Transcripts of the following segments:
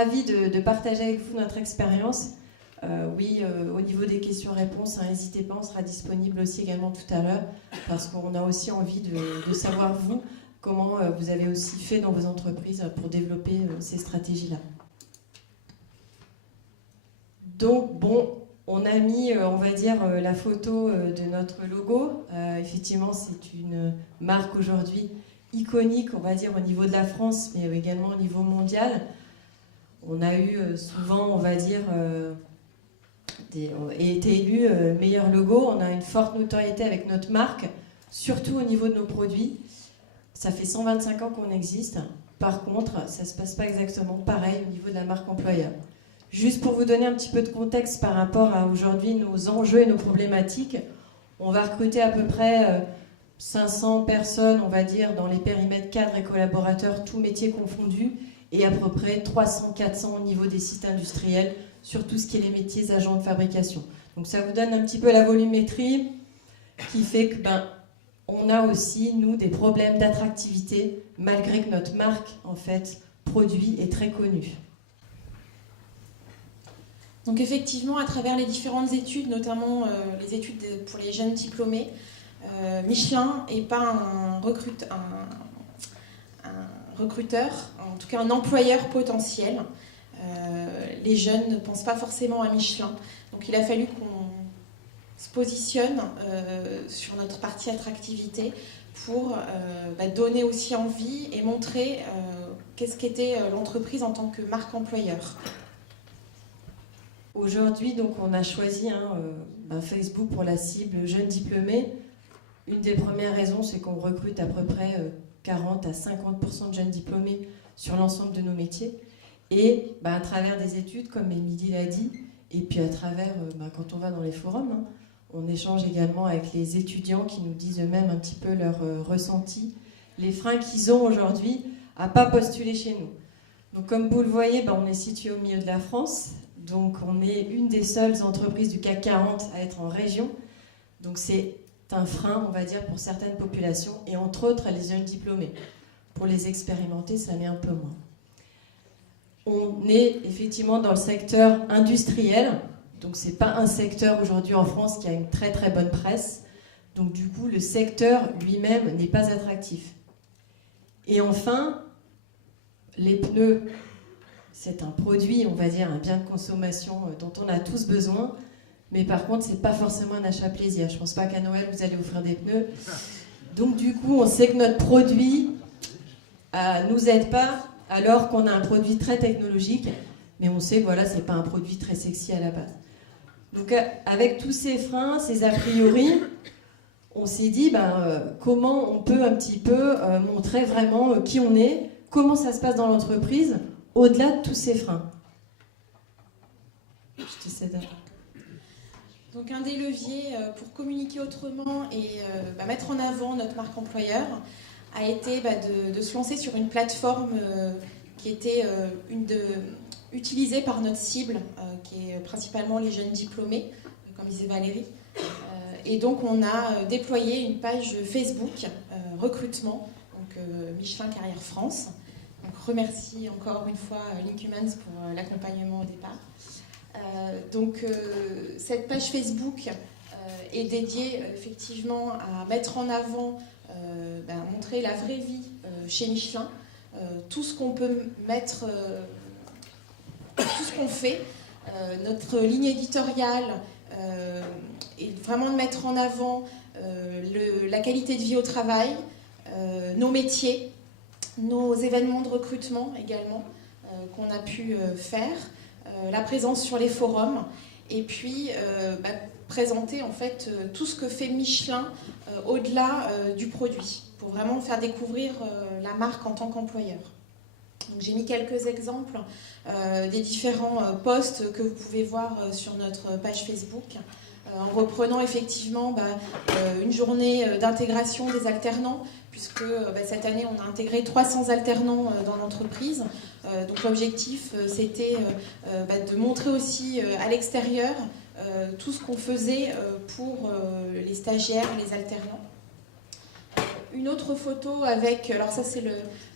ravis de partager avec vous notre expérience. Oui, au niveau des questions-réponses, n'hésitez pas, on sera disponible aussi également tout à l'heure, parce qu'on a aussi envie de savoir, vous, comment vous avez aussi fait dans vos entreprises pour développer ces stratégies-là. Donc, bon, on a mis, on va dire, la photo de notre logo. Effectivement, c'est une marque aujourd'hui iconique, on va dire, au niveau de la France, mais également au niveau mondial. On a eu souvent, on va dire, été élu meilleur logo. On a une forte notoriété avec notre marque, surtout au niveau de nos produits. Ça fait 125 ans qu'on existe. Par contre, ça ne se passe pas exactement pareil au niveau de la marque employeur. Juste pour vous donner un petit peu de contexte par rapport à aujourd'hui nos enjeux et nos problématiques, on va recruter à peu près 500 personnes, on va dire, dans les périmètres cadres et collaborateurs, tous métiers confondus, et à peu près 300-400 au niveau des sites industriels, sur tout ce qui est les métiers agents de fabrication. Donc ça vous donne un petit peu la volumétrie qui fait que on a aussi, nous, des problèmes d'attractivité, malgré que notre marque, en fait, produit est très connue. Donc effectivement, à travers les différentes études, notamment les études pour les jeunes diplômés, Michelin n'est pas un recruteur, en tout cas un employeur potentiel. Les jeunes ne pensent pas forcément à Michelin. Donc il a fallu qu'on se positionne sur notre partie attractivité pour donner aussi envie et montrer qu'est-ce qu'était l'entreprise en tant que marque employeur. Aujourd'hui, donc, on a choisi Facebook pour la cible jeunes diplômés. Une des premières raisons, c'est qu'on recrute à peu près 40 à 50% de jeunes diplômés sur l'ensemble de nos métiers. Et à travers des études, comme Émilie l'a dit, et puis à travers, quand on va dans les forums, on échange également avec les étudiants qui nous disent eux-mêmes un petit peu leur ressenti, les freins qu'ils ont aujourd'hui à ne pas postuler chez nous. Donc comme vous le voyez, on est situé au milieu de la France. Donc on est une des seules entreprises du CAC 40 à être en région. Donc c'est un frein, on va dire, pour certaines populations, et entre autres les jeunes diplômés. Pour les expérimenter, ça l'est un peu moins. On est effectivement dans le secteur industriel, donc c'est pas un secteur aujourd'hui en France qui a une très très bonne presse. Donc du coup, le secteur lui-même n'est pas attractif. Et enfin, les pneus, c'est un produit, on va dire, un bien de consommation dont on a tous besoin, mais par contre, c'est pas forcément un achat plaisir. Je pense pas qu'à Noël, vous allez offrir des pneus. Donc du coup, on sait que notre produit nous aide pas, alors qu'on a un produit très technologique, mais on sait que voilà, c'est pas un produit très sexy à la base. Donc avec tous ces freins, ces a priori, on s'est dit comment on peut un petit peu montrer vraiment qui on est, comment ça se passe dans l'entreprise, au-delà de tous ces freins. Je te cède. Donc un des leviers pour communiquer autrement et mettre en avant notre marque employeur a été de se lancer sur une plateforme qui était utilisée par notre cible, qui est principalement les jeunes diplômés, comme disait Valérie. Et donc on a déployé une page Facebook recrutement, donc Michelin Carrière France. Donc remercie encore une fois Linkhumans pour l'accompagnement au départ. Cette page Facebook est dédiée effectivement à mettre en avant, montrer la vraie vie chez Michelin, tout ce qu'on peut mettre, tout ce qu'on fait, notre ligne éditoriale, et vraiment de mettre en avant la qualité de vie au travail, nos métiers, nos événements de recrutement également qu'on a pu faire, la présence sur les forums, et puis présenter en fait tout ce que fait Michelin au-delà du produit, pour vraiment faire découvrir la marque en tant qu'employeur. Donc, j'ai mis quelques exemples des différents posts que vous pouvez voir sur notre page Facebook, en reprenant effectivement une journée d'intégration des alternants, puisque cette année on a intégré 300 alternants dans l'entreprise. Donc l'objectif c'était de montrer aussi à l'extérieur tout ce qu'on faisait pour les stagiaires et les alternants. Une autre photo avec, alors ça c'est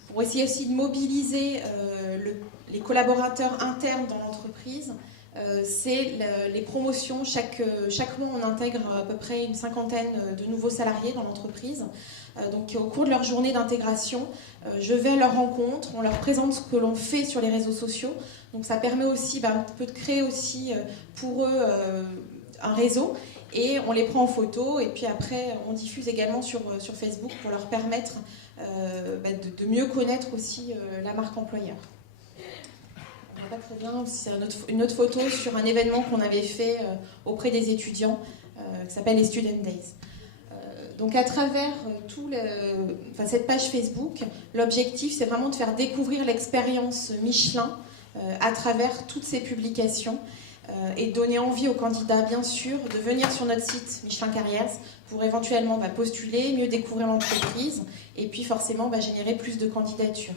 pour essayer aussi de mobiliser les collaborateurs internes dans l'entreprise, c'est les promotions. Chaque mois, on intègre à peu près une cinquantaine de nouveaux salariés dans l'entreprise. Donc au cours de leur journée d'intégration, je vais à leur rencontre, on leur présente ce que l'on fait sur les réseaux sociaux. Donc ça permet aussi un peu de créer aussi pour eux un réseau, et on les prend en photo, et puis après on diffuse également sur Facebook pour leur permettre de mieux connaître aussi la marque employeur. On voit pas très bien, c'est une autre photo sur un événement qu'on avait fait auprès des étudiants qui s'appelle les Student Days. Donc à travers cette page Facebook, l'objectif c'est vraiment de faire découvrir l'expérience Michelin à travers toutes ces publications et donner envie aux candidats bien sûr de venir sur notre site Michelin Careers pour éventuellement postuler, mieux découvrir l'entreprise et puis forcément générer plus de candidatures.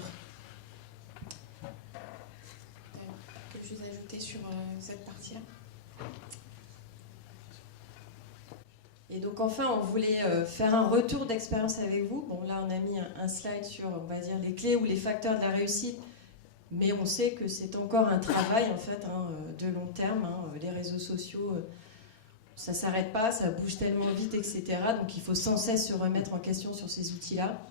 Que je vous ai ajouté sur cette partie-là. Et donc enfin, on voulait faire un retour d'expérience avec vous. Bon, là, on a mis un slide sur, on va dire, les clés ou les facteurs de la réussite, mais on sait que c'est encore un travail, en fait, de long terme. Les réseaux sociaux, ça ne s'arrête pas, ça bouge tellement vite, etc. Donc il faut sans cesse se remettre en question sur ces outils-là.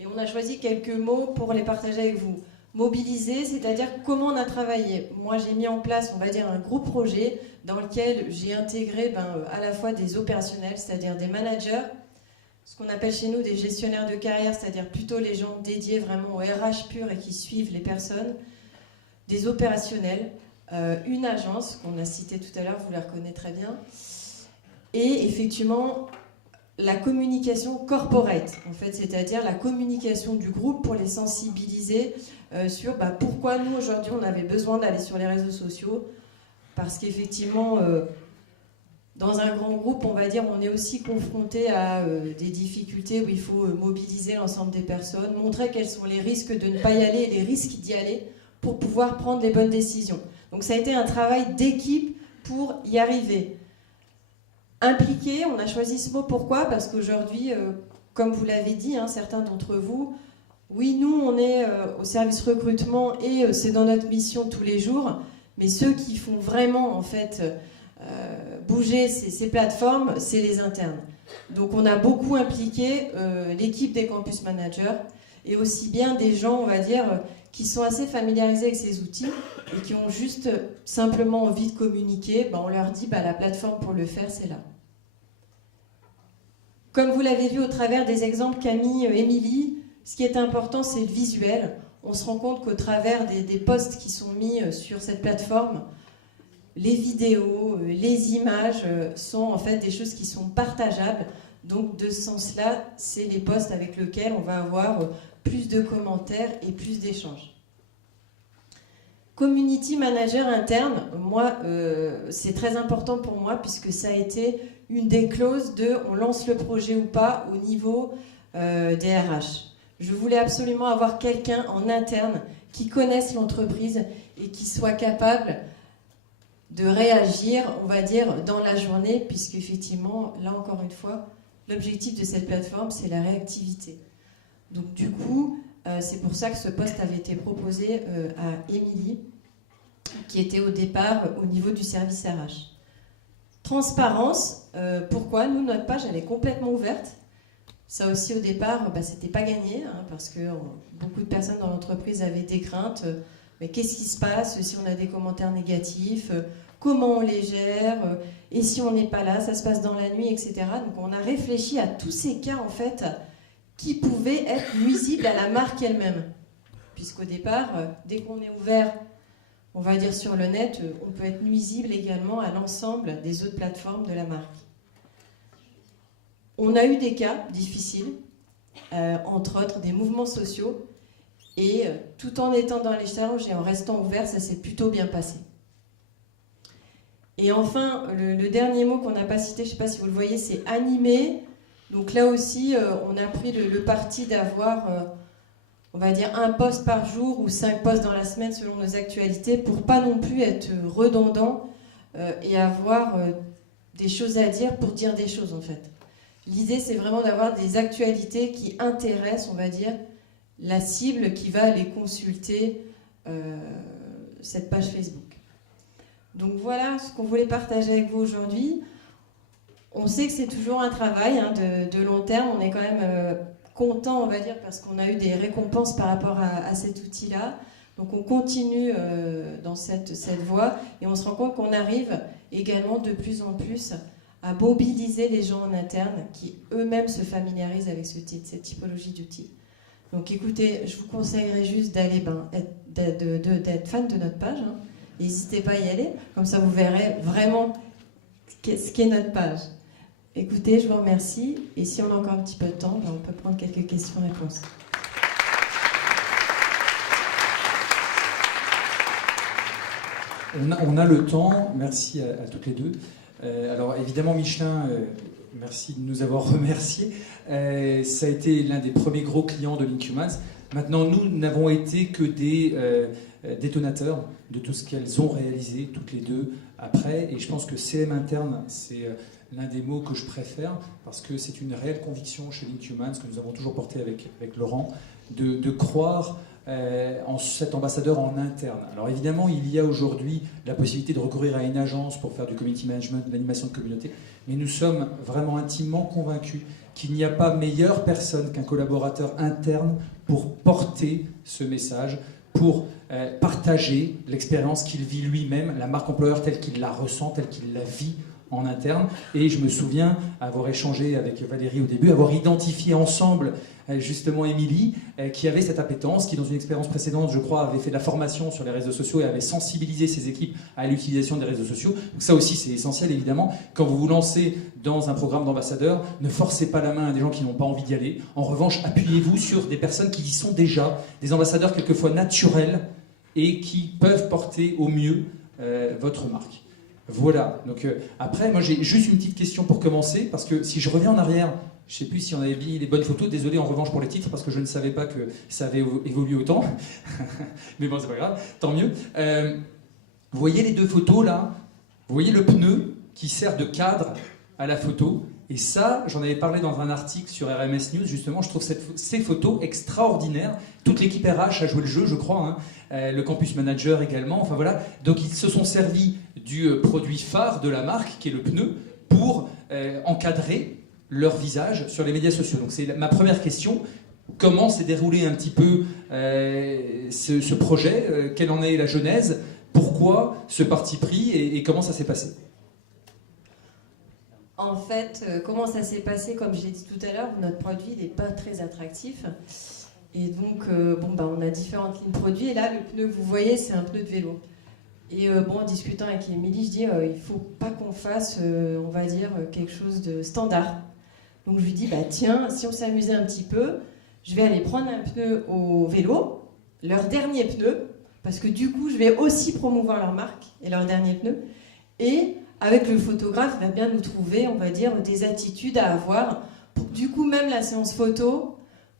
Et on a choisi quelques mots pour les partager avec vous. Mobiliser, c'est-à-dire comment on a travaillé. Moi, j'ai mis en place, on va dire, un gros projet dans lequel j'ai intégré à la fois des opérationnels, c'est-à-dire des managers, ce qu'on appelle chez nous des gestionnaires de carrière, c'est-à-dire plutôt les gens dédiés vraiment au RH pur et qui suivent les personnes, des opérationnels, une agence qu'on a citée tout à l'heure, vous la reconnaissez très bien, et effectivement la communication corporate, en fait, c'est-à-dire la communication du groupe pour les sensibiliser sur pourquoi nous aujourd'hui on avait besoin d'aller sur les réseaux sociaux, parce qu'effectivement dans un grand groupe, on va dire, on est aussi confronté à des difficultés où il faut mobiliser l'ensemble des personnes, montrer quels sont les risques de ne pas y aller, les risques d'y aller pour pouvoir prendre les bonnes décisions. Donc ça a été un travail d'équipe pour y arriver. Impliqué, on a choisi ce mot, pourquoi ? Parce qu'aujourd'hui, comme vous l'avez dit, certains d'entre vous, oui, nous, on est au service recrutement et c'est dans notre mission tous les jours, mais ceux qui font vraiment, en fait, bouger ces plateformes, c'est les internes. Donc, on a beaucoup impliqué l'équipe des campus managers et aussi bien des gens, on va dire, qui sont assez familiarisés avec ces outils et qui ont juste simplement envie de communiquer. On leur dit, la plateforme pour le faire, c'est là. Comme vous l'avez vu au travers des exemples qu'a mis Émilie, ce qui est important, c'est le visuel. On se rend compte qu'au travers des posts qui sont mis sur cette plateforme, les vidéos, les images sont en fait des choses qui sont partageables. Donc de ce sens-là, c'est les posts avec lesquels on va avoir plus de commentaires et plus d'échanges. Community manager interne, moi, c'est très important pour moi puisque ça a été une des clauses de on lance le projet ou pas au niveau des RH. Je voulais absolument avoir quelqu'un en interne qui connaisse l'entreprise et qui soit capable de réagir, on va dire, dans la journée, puisque effectivement, là encore une fois, l'objectif de cette plateforme, c'est la réactivité. Donc du coup, c'est pour ça que ce poste avait été proposé à Émilie, qui était au départ au niveau du service RH. Transparence, pourquoi ? Nous, notre page, elle est complètement ouverte. Ça aussi, au départ, c'était pas gagné, parce que beaucoup de personnes dans l'entreprise avaient des craintes. Mais qu'est-ce qui se passe si on a des commentaires négatifs ? Comment on les gère ? Et si on n'est pas là, ça se passe dans la nuit, etc. Donc on a réfléchi à tous ces cas, en fait, qui pouvaient être nuisibles à la marque elle-même. Puisqu'au départ, dès qu'on est ouvert, on va dire sur le net, on peut être nuisible également à l'ensemble des autres plateformes de la marque. On a eu des cas difficiles, entre autres des mouvements sociaux, et tout en étant dans l'échange et en restant ouvert, ça s'est plutôt bien passé. Et enfin, le dernier mot qu'on n'a pas cité, je ne sais pas si vous le voyez, c'est animer. Donc là aussi, on a pris le parti d'avoir, on va dire, un post par jour ou 5 posts dans la semaine selon nos actualités, pour pas non plus être redondant et avoir des choses à dire pour dire des choses, en fait. L'idée, c'est vraiment d'avoir des actualités qui intéressent, on va dire, la cible qui va les consulter cette page Facebook. Donc voilà ce qu'on voulait partager avec vous aujourd'hui. On sait que c'est toujours un travail de long terme. On est quand même content, on va dire, parce qu'on a eu des récompenses par rapport à cet outil-là. Donc on continue dans cette voie et on se rend compte qu'on arrive également de plus en plus à mobiliser les gens en interne qui eux-mêmes se familiarisent avec cette typologie d'outils. Donc écoutez, je vous conseillerais juste d'aller d'être fan de notre page. N'hésitez pas à y aller, comme ça vous verrez vraiment ce qu'est notre page. Écoutez, je vous remercie et si on a encore un petit peu de temps, on peut prendre quelques questions-réponses. On a le temps, merci à toutes les deux. Alors évidemment Michelin, merci de nous avoir remerciés. Ça a été l'un des premiers gros clients de Linkhumans. Maintenant nous n'avons été que des détonateurs de tout ce qu'elles ont réalisé toutes les deux après. Et je pense que CM interne, c'est l'un des mots que je préfère parce que c'est une réelle conviction chez Linkhumans que nous avons toujours porté avec Laurent de croire en cet ambassadeur en interne. Alors évidemment, il y a aujourd'hui la possibilité de recourir à une agence pour faire du community management, de l'animation de communauté, mais nous sommes vraiment intimement convaincus qu'il n'y a pas meilleure personne qu'un collaborateur interne pour porter ce message, pour partager l'expérience qu'il vit lui-même, la marque employeur telle qu'il la ressent, telle qu'il la vit en interne. Et je me souviens avoir échangé avec Valérie au début, avoir identifié ensemble justement Émilie, qui avait cette appétence, qui dans une expérience précédente, je crois, avait fait de la formation sur les réseaux sociaux et avait sensibilisé ses équipes à l'utilisation des réseaux sociaux. Donc ça aussi, c'est essentiel, évidemment. Quand vous vous lancez dans un programme d'ambassadeur, ne forcez pas la main à des gens qui n'ont pas envie d'y aller. En revanche, appuyez-vous sur des personnes qui y sont déjà, des ambassadeurs quelquefois naturels et qui peuvent porter au mieux votre marque. Voilà, donc après, moi j'ai juste une petite question pour commencer, parce que si je reviens en arrière, je ne sais plus si on avait mis les bonnes photos, désolé en revanche pour les titres, parce que je ne savais pas que ça avait évolué autant, mais bon c'est pas grave, tant mieux. Vous voyez les deux photos là, vous voyez le pneu qui sert de cadre à la photo, et ça, j'en avais parlé dans un article sur RMS News, justement, je trouve ces photos extraordinaires. Toute l'équipe RH a joué le jeu, je crois, le campus manager également, enfin voilà. Donc ils se sont servis du produit phare de la marque, qui est le pneu, pour encadrer leur visage sur les médias sociaux. Donc c'est ma première question. Comment s'est déroulé un petit peu ce projet? Quelle en est la genèse? Pourquoi ce parti pris et comment ça s'est passé? En fait, comment ça s'est passé? Comme je l'ai dit tout à l'heure, notre produit n'est pas très attractif. Et donc, on a différentes lignes produits. Et là, le pneu que vous voyez, c'est un pneu de vélo. Et en discutant avec Émilie, je dis, il ne faut pas qu'on fasse, on va dire, quelque chose de standard. Donc je lui dis, tiens, si on s'amusait un petit peu, je vais aller prendre un pneu au vélo, leur dernier pneu, parce que du coup, je vais aussi promouvoir leur marque et leur dernier pneu. Et avec le photographe, il va bien nous trouver, on va dire, des attitudes à avoir pour que du coup, même la séance photo,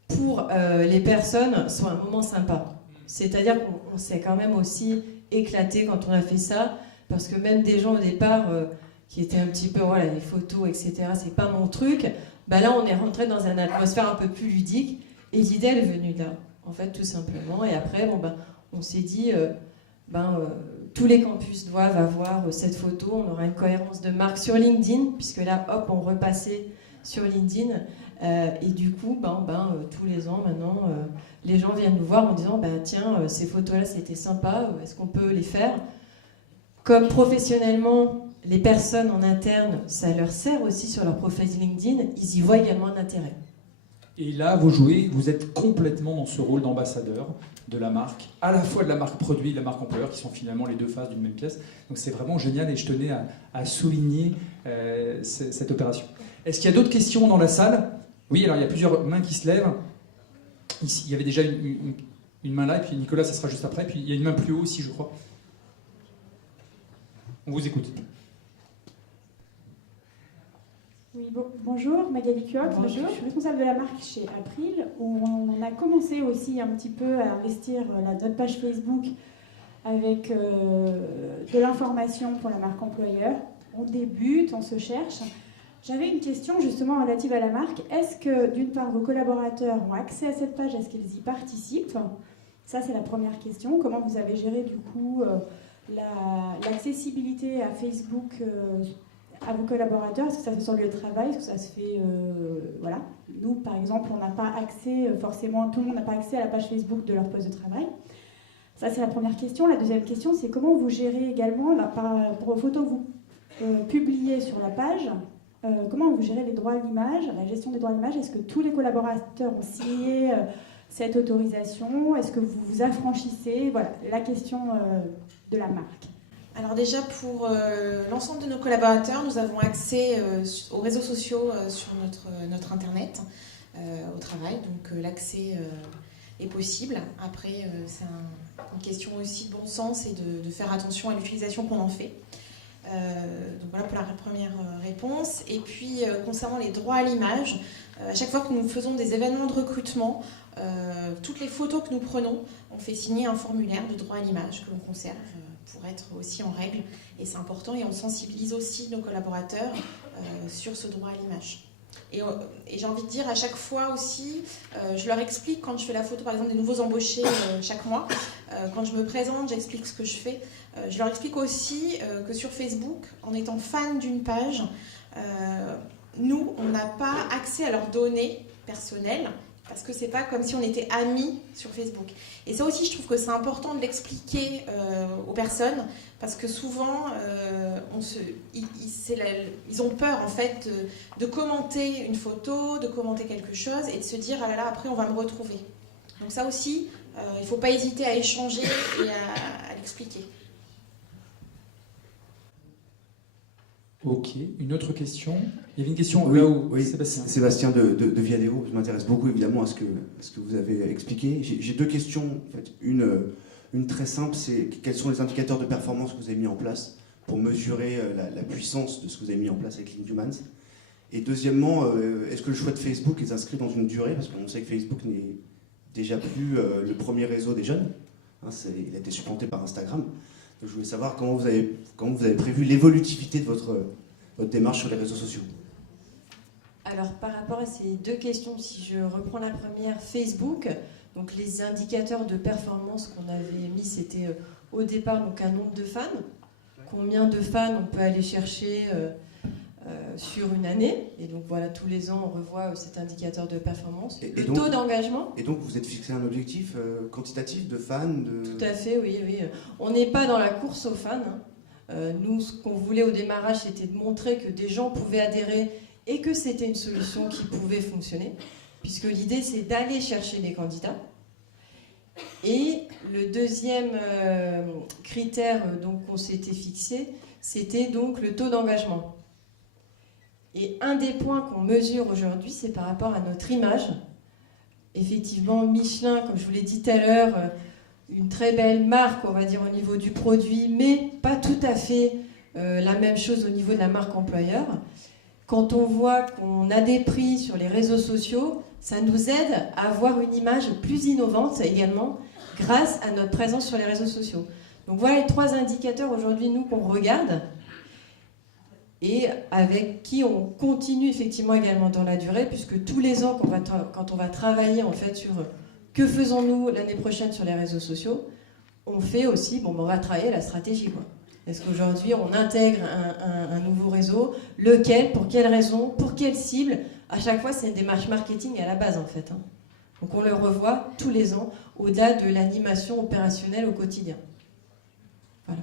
pour les personnes, soit un moment sympa. C'est-à-dire qu'on s'est quand même aussi éclaté quand on a fait ça, parce que même des gens au départ qui étaient un petit peu, voilà, les photos, etc., c'est pas mon truc, là on est rentré dans une atmosphère un peu plus ludique, et l'idée elle est venue là, en fait, tout simplement. Et après, on s'est dit, tous les campus doivent avoir cette photo, on aura une cohérence de marque sur LinkedIn, puisque là, hop, on repassait sur LinkedIn, et du coup, tous les ans maintenant, les gens viennent nous voir en disant, tiens, ces photos-là, c'était sympa, est-ce qu'on peut les faire? Comme professionnellement, les personnes en interne, ça leur sert aussi sur leur profil LinkedIn, ils y voient également un intérêt. Et là, vous êtes complètement dans ce rôle d'ambassadeur de la marque, à la fois de la marque produit et de la marque employeur, qui sont finalement les deux faces d'une même pièce. Donc c'est vraiment génial et je tenais à souligner cette opération. Est-ce qu'il y a d'autres questions dans la salle? Oui, alors il y a plusieurs mains qui se lèvent. Ici, il y avait déjà une main là, et puis Nicolas, ça sera juste après. Puis il y a une main plus haut aussi, je crois. On vous écoute. Oui, bonjour, Magali Cuoc. Bonjour. Je suis responsable de la marque chez April, où on a commencé aussi un petit peu à investir notre page Facebook avec de l'information pour la marque employeur. On débute, on se cherche. J'avais une question justement relative à la marque. Est-ce que, d'une part, vos collaborateurs ont accès à cette page? Est-ce qu'ils y participent? Ça, c'est la première question. Comment vous avez géré du coup l'accessibilité à Facebook à vos collaborateurs? Est-ce que ça se fait sur le lieu de travail? Est-ce que ça se fait... voilà. Nous, par exemple, on n'a pas accès, forcément, tout le monde n'a pas accès à la page Facebook de leur poste de travail. Ça, c'est la première question. La deuxième question, c'est comment vous gérez également, par rapport aux photos que vous publiez sur la page, comment vous gérez les droits à l'image, la gestion des droits à l'image? Est-ce que tous les collaborateurs ont signé cette autorisation? Est-ce que vous vous affranchissez? Voilà, la question de la marque. Alors déjà, pour l'ensemble de nos collaborateurs, nous avons accès aux réseaux sociaux sur notre Internet au travail. Donc l'accès est possible. Après, c'est une question aussi de bon sens et de faire attention à l'utilisation qu'on en fait. Donc voilà pour la première réponse. Et puis concernant les droits à l'image, à chaque fois que nous faisons des événements de recrutement, toutes les photos que nous prenons, on fait signer un formulaire de droit à l'image que l'on conserve pour être aussi en règle. Et c'est important, et on sensibilise aussi nos collaborateurs sur ce droit à l'image. Et j'ai envie de dire à chaque fois aussi, je leur explique quand je fais la photo par exemple des nouveaux embauchés chaque mois, quand je me présente, j'explique ce que je fais. Je leur explique aussi que sur Facebook, en étant fan d'une page, nous, on n'a pas accès à leurs données personnelles, parce que c'est pas comme si on était amis sur Facebook. Et ça aussi, je trouve que c'est important de l'expliquer aux personnes, parce que souvent, ils ont peur en fait de commenter une photo, de commenter quelque chose, et de se dire ah là là, après on va me retrouver. Donc ça aussi, il ne faut pas hésiter à échanger et à l'expliquer. Ok, une autre question. Il y avait une question Oui, là où oui. Sébastien. Sébastien de Viadeo. Je m'intéresse beaucoup évidemment à ce que vous avez expliqué. J'ai deux questions. En fait. Une très simple, c'est quels sont les indicateurs de performance que vous avez mis en place pour mesurer la puissance de ce que vous avez mis en place avec Linkhumans. Et deuxièmement, est-ce que le choix de Facebook est inscrit dans une durée? Parce qu'on sait que Facebook n'est déjà plus le premier réseau des jeunes. Hein, il a été supplanté par Instagram. Je voulais savoir comment vous avez prévu l'évolutivité de votre démarche sur les réseaux sociaux. Alors, par rapport à ces deux questions, si je reprends la première, Facebook, donc les indicateurs de performance qu'on avait mis, c'était au départ donc un nombre de fans. Combien de fans on peut aller chercher sur une année. Et donc voilà, tous les ans, on revoit cet indicateur de performance. Le taux d'engagement. Et donc, vous êtes fixé un objectif quantitatif de fans Tout à fait, oui. On n'est pas dans la course aux fans. Nous, ce qu'on voulait au démarrage, c'était de montrer que des gens pouvaient adhérer et que c'était une solution qui pouvait fonctionner. Puisque l'idée, c'est d'aller chercher les candidats. Et le deuxième critère donc, qu'on s'était fixé, c'était donc le taux d'engagement. Et un des points qu'on mesure aujourd'hui, c'est par rapport à notre image. Effectivement, Michelin, comme je vous l'ai dit tout à l'heure, une très belle marque, on va dire, au niveau du produit, mais pas tout à fait la même chose au niveau de la marque employeur. Quand on voit qu'on a des prix sur les réseaux sociaux, ça nous aide à avoir une image plus innovante également, grâce à notre présence sur les réseaux sociaux. Donc voilà les trois indicateurs aujourd'hui, nous, qu'on regarde, et avec qui on continue effectivement également dans la durée, puisque tous les ans, quand on va travailler en fait sur que faisons-nous l'année prochaine sur les réseaux sociaux, on fait aussi, on va travailler la stratégie, quoi. Est-ce qu'aujourd'hui on intègre un nouveau réseau, lequel, pour quelle raison, pour quelle cible? À chaque fois, c'est une démarche marketing à la base en fait. Donc on le revoit tous les ans, au-delà de l'animation opérationnelle au quotidien. Voilà.